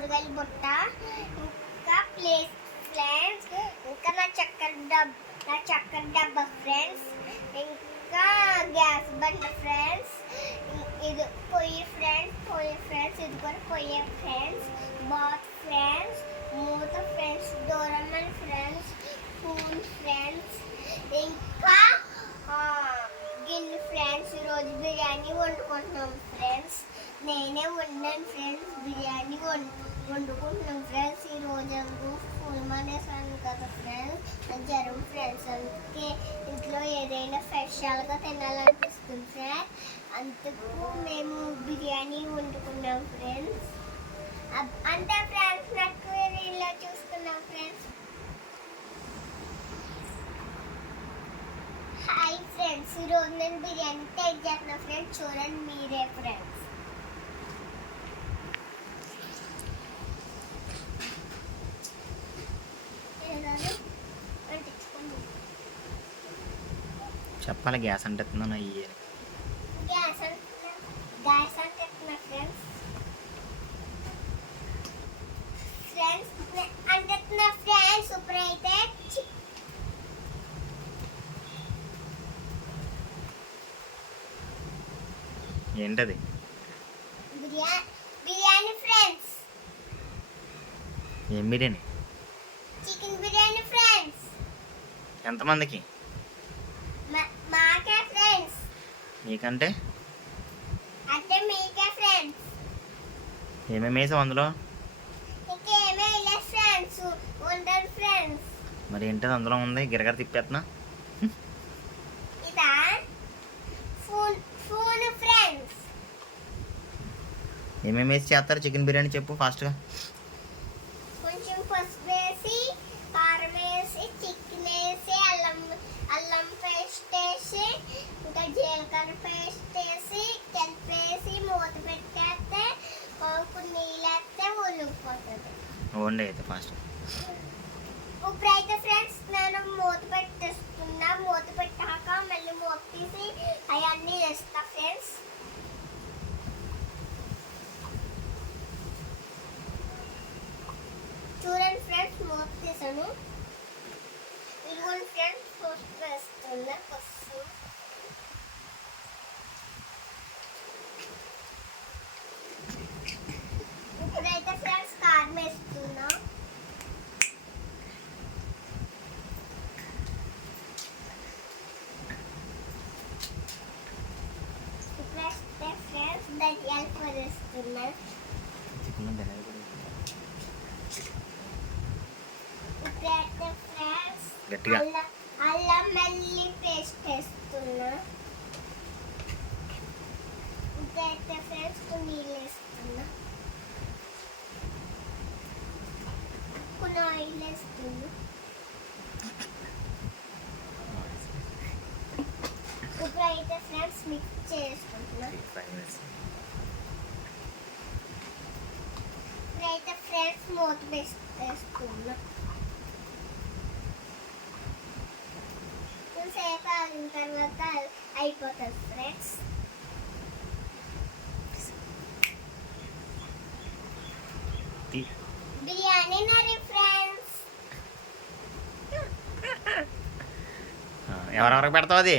కూరగాయల బుట్ట, ఇంకా ప్లేట్ ఫ్రెండ్స్, ఇంకా నా చక్కెర డబ్బా ఫ్రెండ్స్, ఇంకా గ్యాస్ బండ ఫ్రెండ్స్, ఇది పొయ్యి ఫ్రెండ్స్, ఇది కూడా పొయ్యి ఫ్రెండ్స్, బాత్ ఫ్రెండ్స్, మూత friends, Doraemon friends, spoon friends, ఇంకా గిన్నె ఫ్రెండ్స్. ఈరోజు బిర్యానీ వండుకుంటున్నాం ఫ్రెండ్స్. నేనే వండాను ఫ్రెండ్స్. బిర్యానీ వండుకుంటున్నాం ఫ్రెండ్స్. ఈరోజు ఫుల్ మానేసాను కదా ఫ్రెండ్స్, జ్వరం ఫ్రెండ్స్. అందుకే ఇంట్లో ఏదైనా స్పెషల్గా తినాలనిపిస్తుంది ఫ్రెండ్స్. అందుకు మేము బిర్యానీ వండుకున్నాం ఫ్రెండ్స్. అంతే ఫ్రెండ్స్, నాకు ఇలా చూసుకున్నాం ఫ్రెండ్స్. హాయ్ ఫ్రెండ్స్, ఈరోజు నేను బిర్యానీ టేస్ట్ చేస్తున్నా ఫ్రెండ్స్. చూడండి మీరే ఫ్రెండ్స్. చెప్పాలి గ్యాస్ అంటే గ్యాస్ అంటే ఫ్రెండ్స్. అంటే ఫ్రెండ్స్ ఇప్పుడైతే ఏంటది? బిర్యానీ ఫ్రెండ్స్. ఏం బిర్యానీ? Chicken biryani friends. ఎంతమందికి? మాకే ఫ్రెండ్స్. మీకంటే అంటే మీకే ఫ్రెండ్స్. ఏమేమి వేసావు అందులో? ఇంకేమీ లేదు ఫ్రెండ్స్, ఉండరు ఫ్రెండ్స్. మరి ఏంటది అందులో ఉంది? గిరగర తిప్పేస్తున్నా. ఇదా ఫోన్ ఫ్రెండ్స్. ఏమేమి వేసి చేస్తారు చికెన్ బిర్యానీ చెప్పు ఫాస్ట్గా. కొంచెం పసుపు వేసి, కారం వేసి, చికెన్ వేసి, అల్లం పేస్ట్ వేసి, ఇంకా జీలకర్ర పేస్ట్ వేసి, కలిపేసి మూత పెట్టేస్తే కొన్ని నీళ్ళు వేస్తే ఉడికిపోతుంది. వండి అయితే ఫాస్ట్. ఇప్పుడైతే ఫ్రెండ్స్ నేను మూత పెట్టేస్తున్నా. మూత పెట్టాక మళ్ళీ మూత తీసి అవన్నీ వేస్తా ఫ్రెండ్స్. చూడండి ఫ్రెండ్స్, మూత తీసాను. ఇదిగోండి ఫ్రెండ్స్, ఫస్ట్ వేస్తున్నా. పసుపు, ఇప్పుడైతే ఫ్రెండ్స్ కారం వేస్తున్నా. ఇప్పుడైతే ఫ్రెండ్స్ ధనియాల పొడి వేస్తున్నా. ఇప్పుడైతే ఫ్రెండ్స్ గట్టిగా అల్లం వెల్లుల్లి పేస్ట్ వేస్తున్నా. ఇప్పుడైతే ఫ్రెండ్స్ నీళ్ళు వేస్తున్నా. కొన్ని ఆయిల్ వేస్తున్నా. ఇప్పుడైతే ఫ్రెండ్స్ మిక్స్ చేసుకుంటున్నా. ఇప్పుడైతే ఫ్రెండ్స్ మూత వేస్తున్నా. సేపు ఆగిన తర్వాత అయిపోతుంది ఫ్రెండ్స్. బిర్యానీ నరి ఫ్రెండ్స్. ఎవరెవరికి పెడతావు అది?